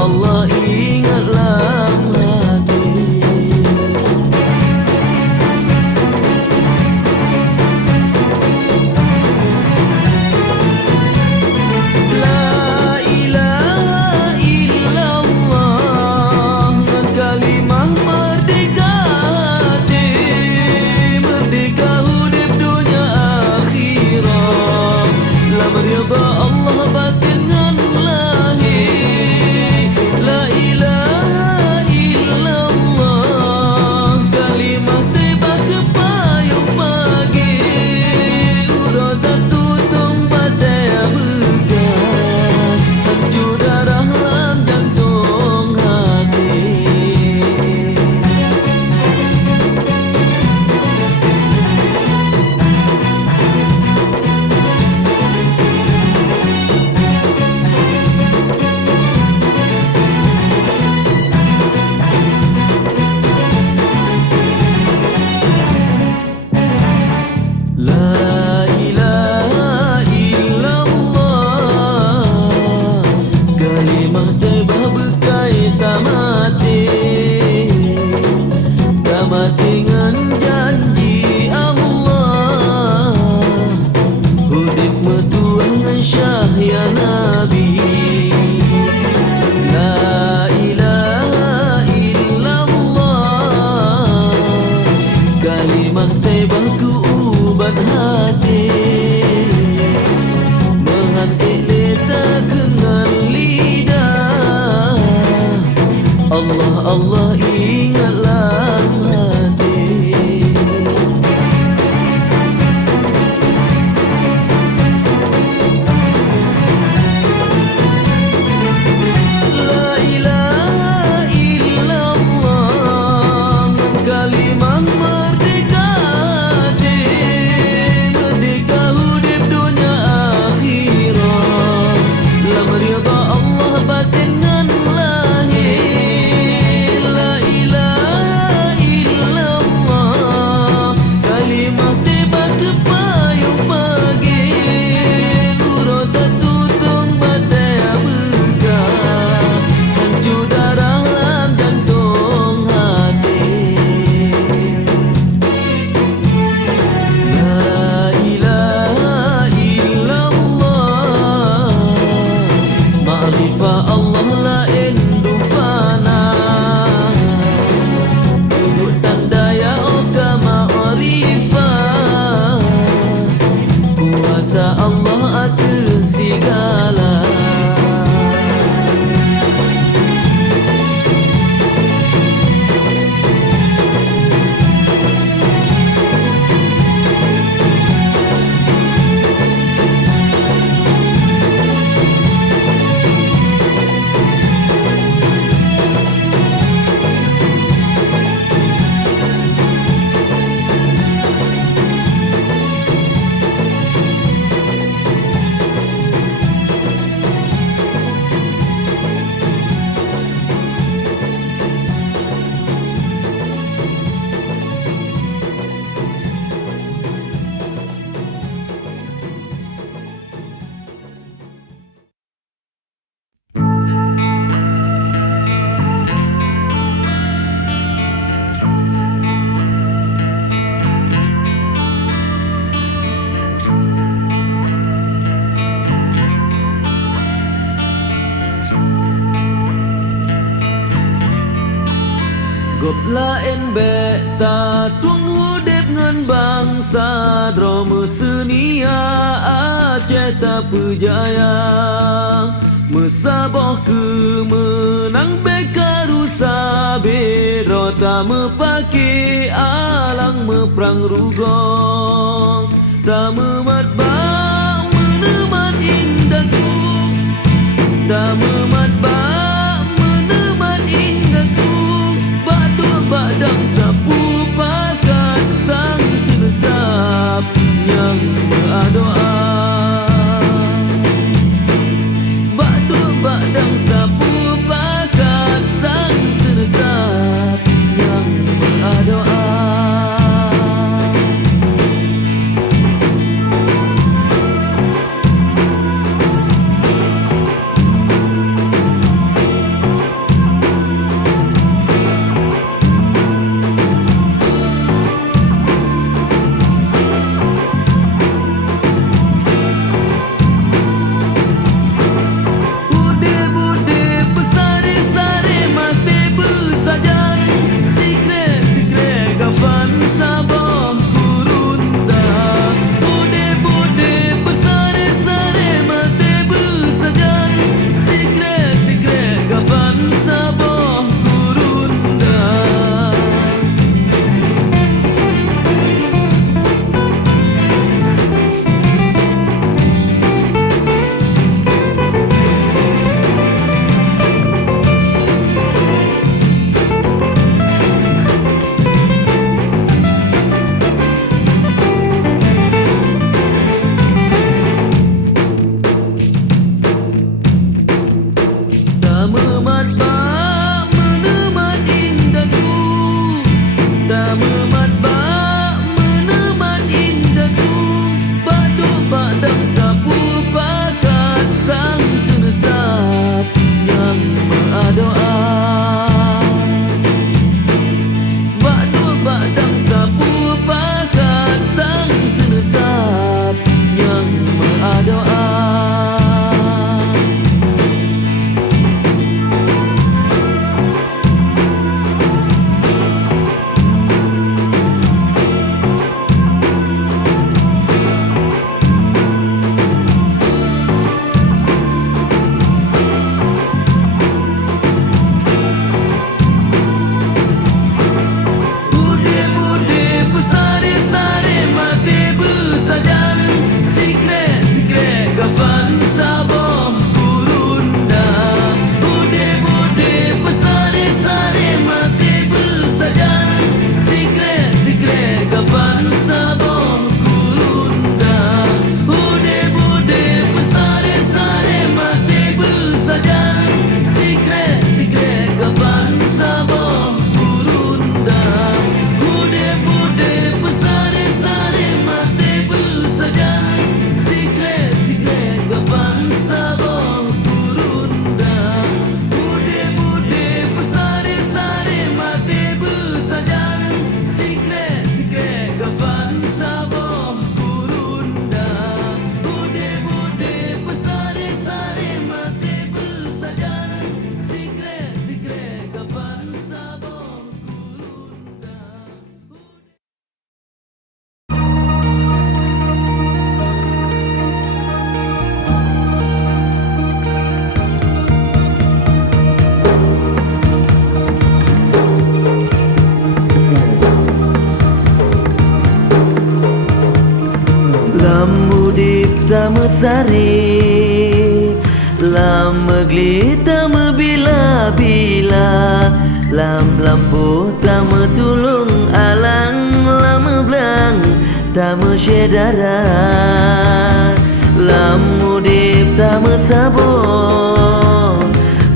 Allah ingatlah hati. La ilaha illallah, kalimah merdeka hati, merdeka hidup dunia akhirat. Lam ridha Allah batin dengan lahir. La ilaha illallah, kalimah tiba ke payung pagi, urat tutung badai berkat, hancur darah dalam jantung hati. La ilaha illallah, kalimah thayyibah berkaitan mati, tak mati dengan janji Allah, hidup metua dengan syahya Nabi. La ilaha illallah, kalimah thayyibah ubat hati, menghantik letak dengan lidah. Allah Allah ingatlah hati. La ilaha illallah, kalimah merdeka hati, merdeka hidup dunia akhirat. Lam ridha Allah batin dengan lahir. La ilaha illallah, kalimah tiba ke payung pagi, urat tutung badai berkat, hancur darah dalam jantung hati. La ilaha illallah, ma'rifah Allah la indu fana, tubuh tanda ya oka ma'rifah, kuasa Allah atas segala. Gop lain beta tuang hudip ngan bangsa drama senia Aceh tak berjaya, mesabah kemenang beka rusa berota mepaki alang meperang rugong, tak memat bang menemat indahku, tak memat bang menemat indahku. Badang sapu pakat sang sinesap yang berdoa. Badang sapu pakat sang sinesap yang berdoa. tamu sari lam megli tamu bila-bila lam lampu tamu tulung alang lam belang tamu syedara lam mudip tamu sabo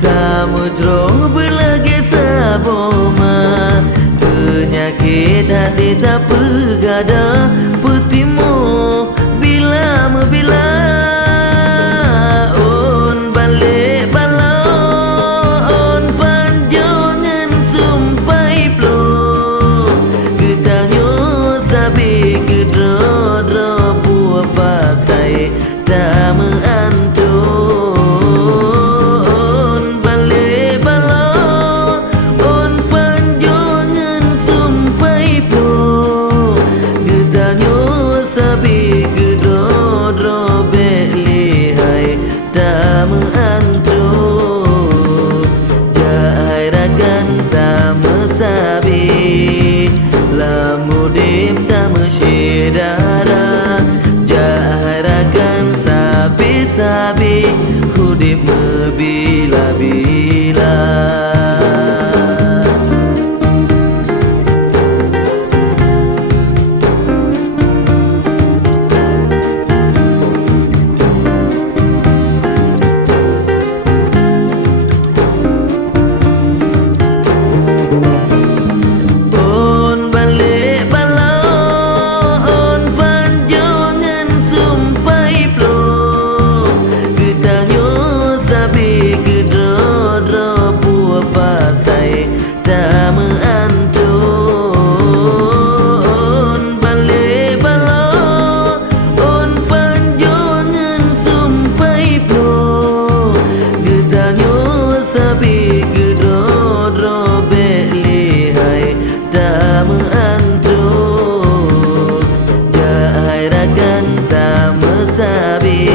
tamu jroh belagi sabo ma penyakit hati tak pegada petimu bila membila on balik balon panjangan sumpai plo getanyo sabi gedro-dro buah pasai tak meantun balik balon on panjangan sumpai plo getanyo sabi gedro-dro belihai tak meantun jahai rakan tak mesabi lamudip tak mesyedara jahai rakan sabi-sabi hudip mebila-bila. Sabi gedro-dro belihai tak meantun jahai rakan tak mesabi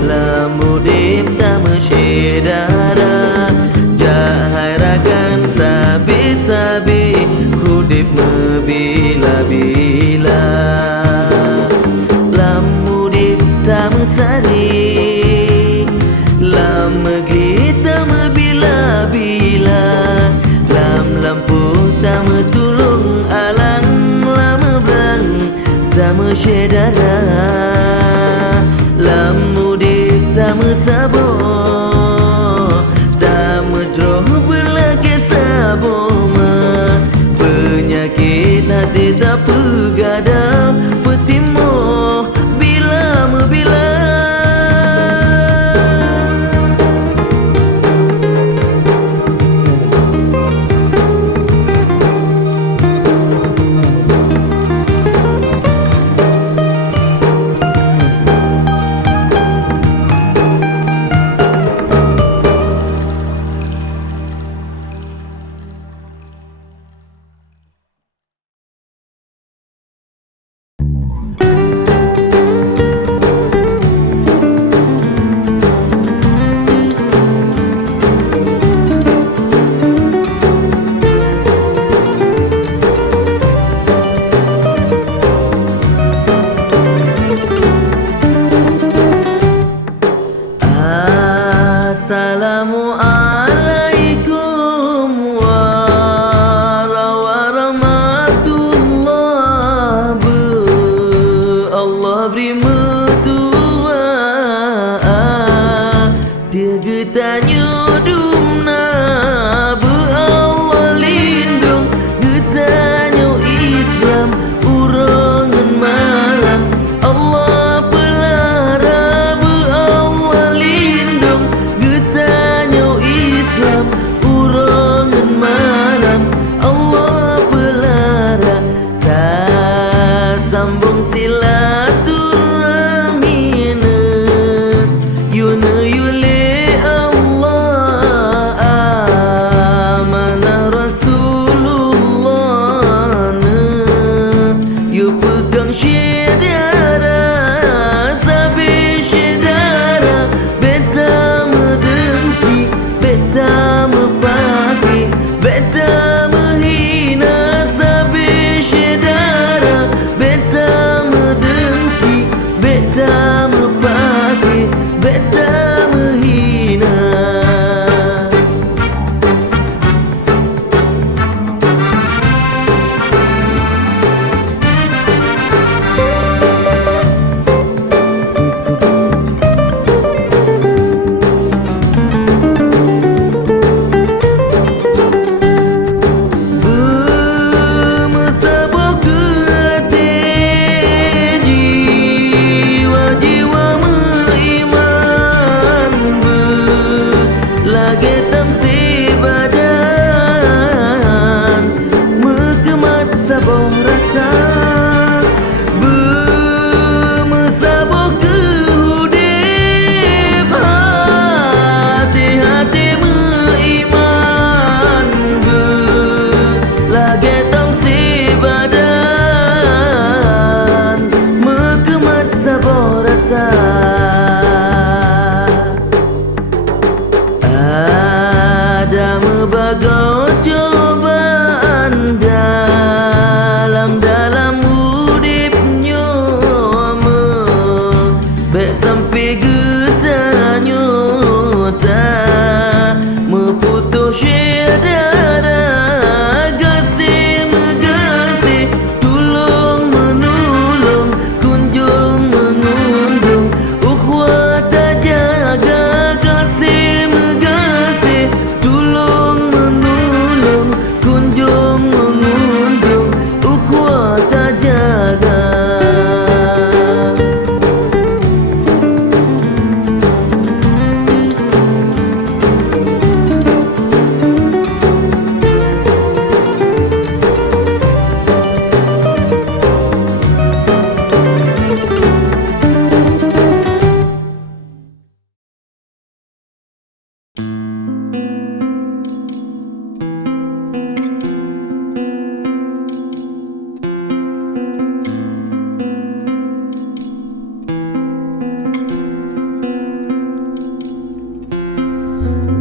lamudip tak mesyedara jahai rakan sabi-sabi hudip mebila-bila lamudip tak mesari lam megli tamu bila-bila lam lampu tamu tulung alang lam belang tamu syedara lam mudik tamu sabo tamu jroh belagi sabo ma penyakit hati tak pegada petimu bila membila ada mebagai cobaan dalam hidupnya, baik sampai getahnya tak meputus syedara. Gasih megasih, tolong menolong, kunjung mengundung, ukhuwah tak jaga. Gasih megasih, tolong menolong, kunjung mengundung, ukhuwah tak jaga.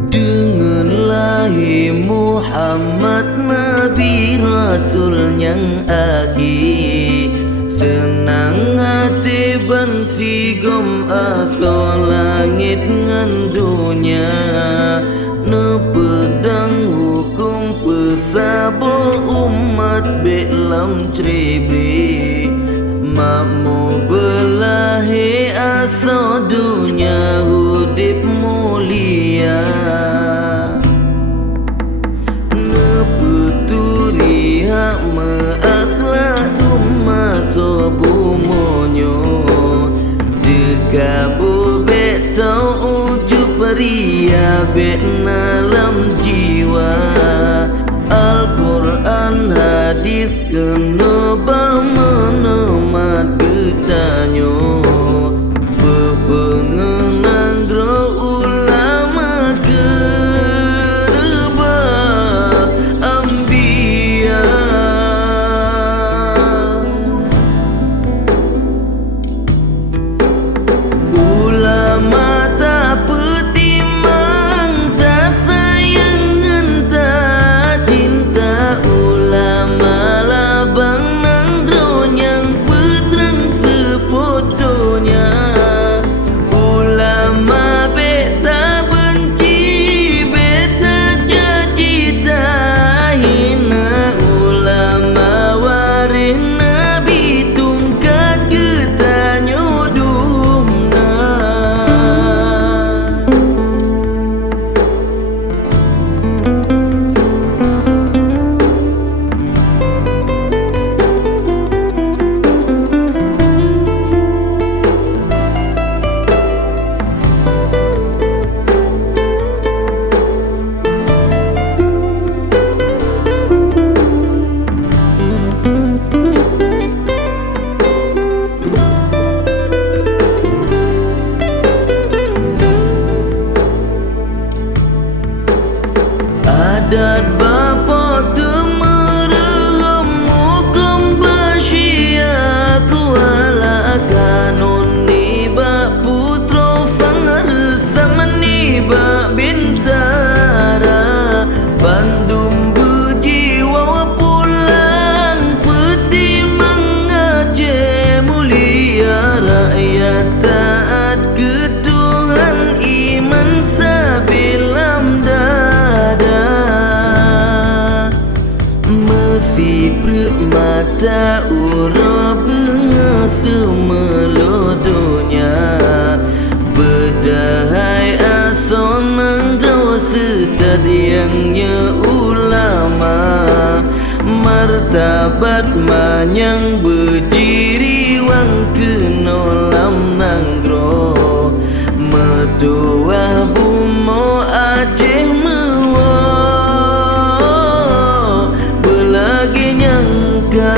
Denganlah Muhammad Nabi Rasul yang akhir, senang hati ban sigom asa langit ngan dunia, ne pedang hukum pesabo umat belam tribri, makmu belahi asa dunia hudip mulia. Neputuri hak meakhlak dumah sobumonyo, dekabu betau ujub ria bet dalam jiwa. Al-Quran hadis kena menemat getanyo, bebengenang gro ulama kerba ambia. Ulama tak petimang, tak sayang tak cinta. Ulama labang nanggro yang peterang sepodonya. Ulama beta benci, beta caci tak hina. Ulama waris Nabi tungkat getanyo dumna. Adat bapa temerem hukum basya, kuala kanon niba putro fangar sama niba bintara. Bandung berjiwa pulang peti mengaje mulia. Rakyat taat ke Tuhan, iman sabilam dada. Mesti mata ura benga semelodonya, bedahai ason nanggau setad yangnya ulama. Martabat manyang berdiri wang kenolam nanggro, metua bumo Aceh mewa belagi nyangka.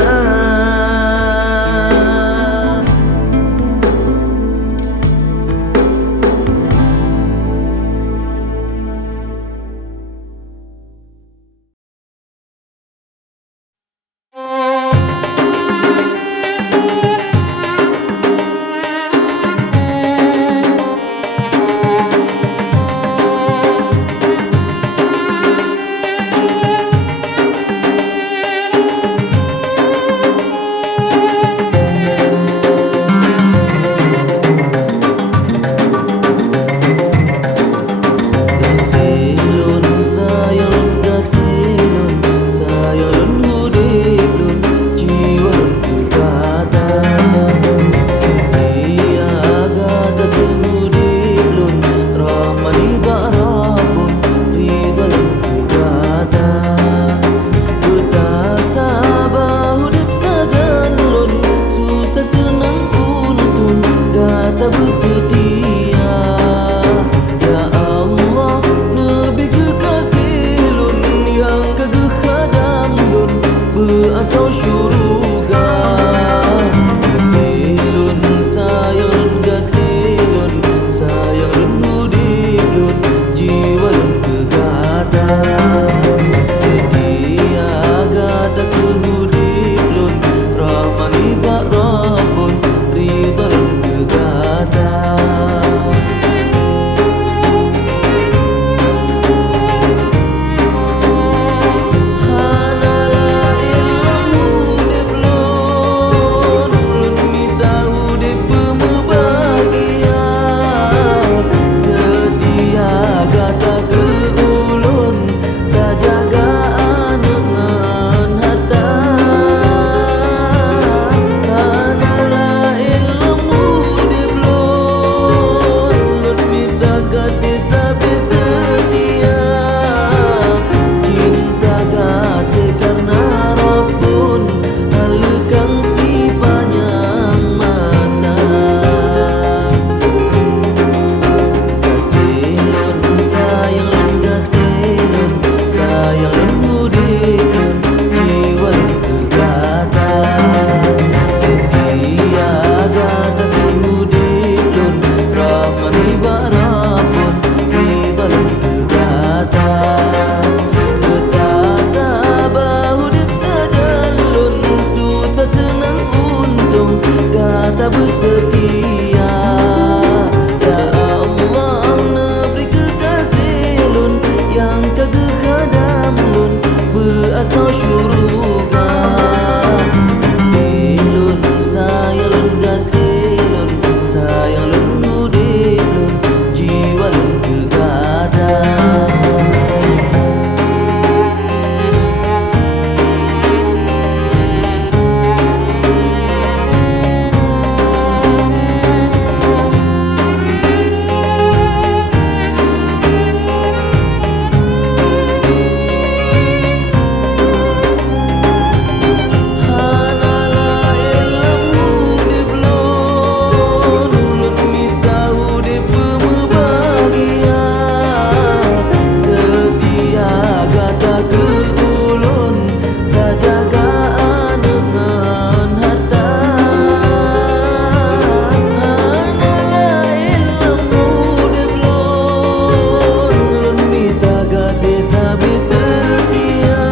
Nabi setia,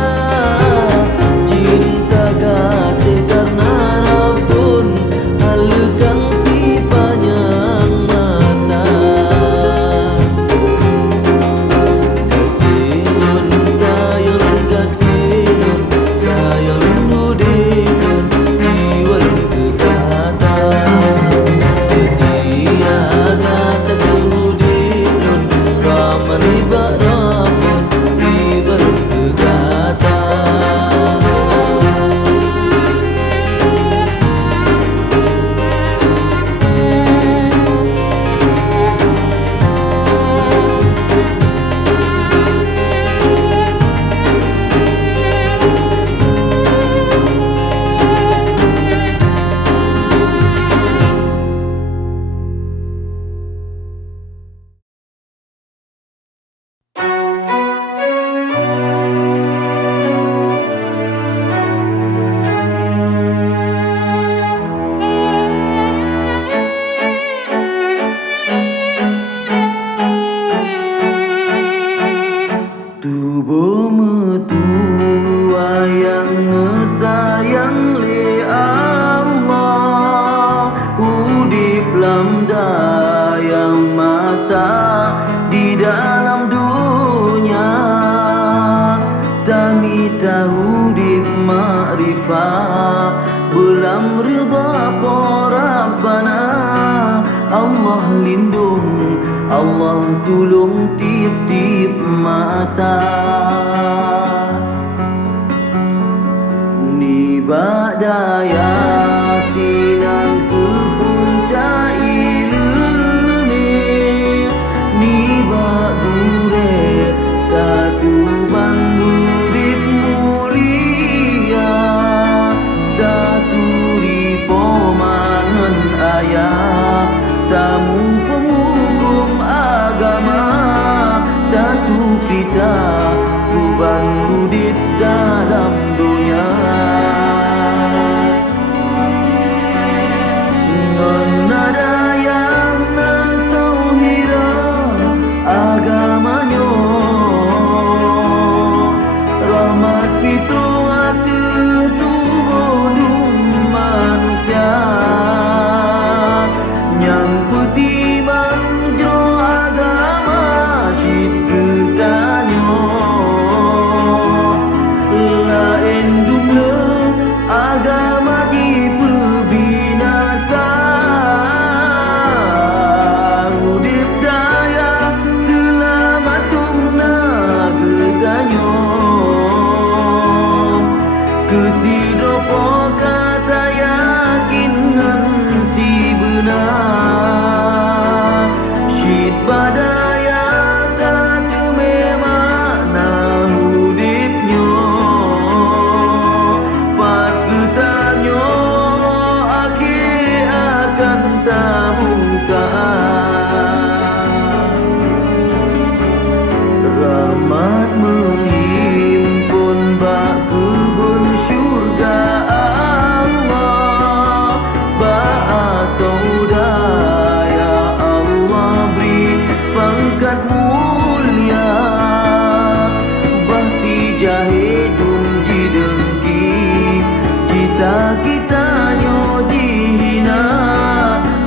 cinta kasih karena Rabbun halukang si panjang masa. Kasih nun sayang kasih nun sayang udikun jiwalun kekata setia kata kehudikun ramani barapun ridalun kekata. Tubuhmu tua yang sayang li Allah, udip lam daya masa di dalam dunia. Tami tahu di ma'rifah belam ridha Rabbana. Allah lindung, Allah tolong tiap-tiap masa. Ni badaya sinan ke puncak ilmu, ni bak gure tatuban hudip mulia, taturi pomangan ayah, tamu penghukum agama, tatu kita tuban hudip dalam dunia. Nada yang nasauhira agamanya, rahmat fitrah tubuh manusia, yang putih manjro agama syid getanyo, lain dumle agama di pebinasa. Udip daya selamat dumna getanyo, kesidopo kata yakin ngan si benar, syid badaya tatu memana hudipnyo, pat getanyo akhir akan tamukaan. Rahmat menghimpun bak kebun syurga Allah, bak saudara ya Allah beri pangkat mulia, basi jahidum jidengki kita nyo dihina.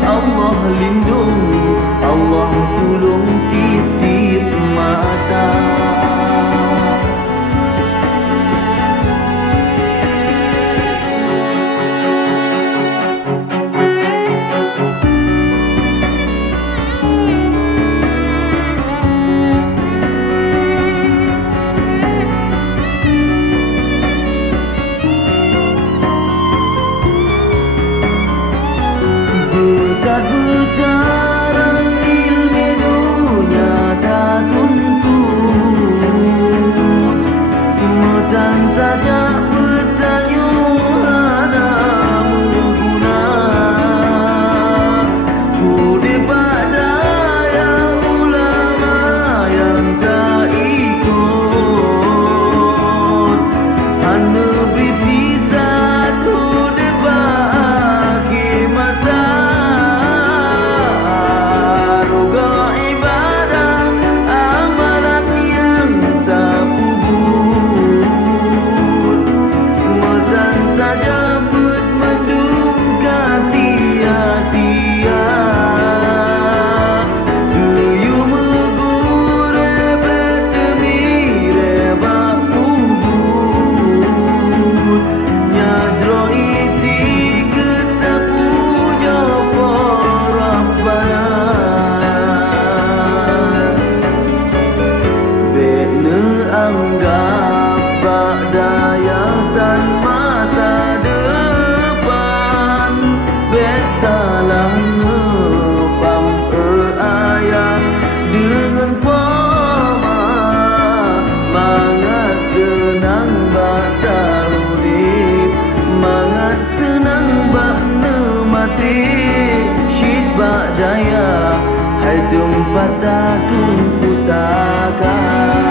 Allah lindung, Allah tolong tiap-tiap masa. Dekat berjalan ilmu dunia tak tuntut, medan tajak bertanya hana mengguna. Budi pada yang ulama yang tak ikut, hana berisi satu debat akhir masa. anggap bak daya tan masa depan. Bet salah nepam ayah dengan pama, mangat senang bak taudip, mangat senang bak nemati. Syid bak daya hai tempat takung pusaka.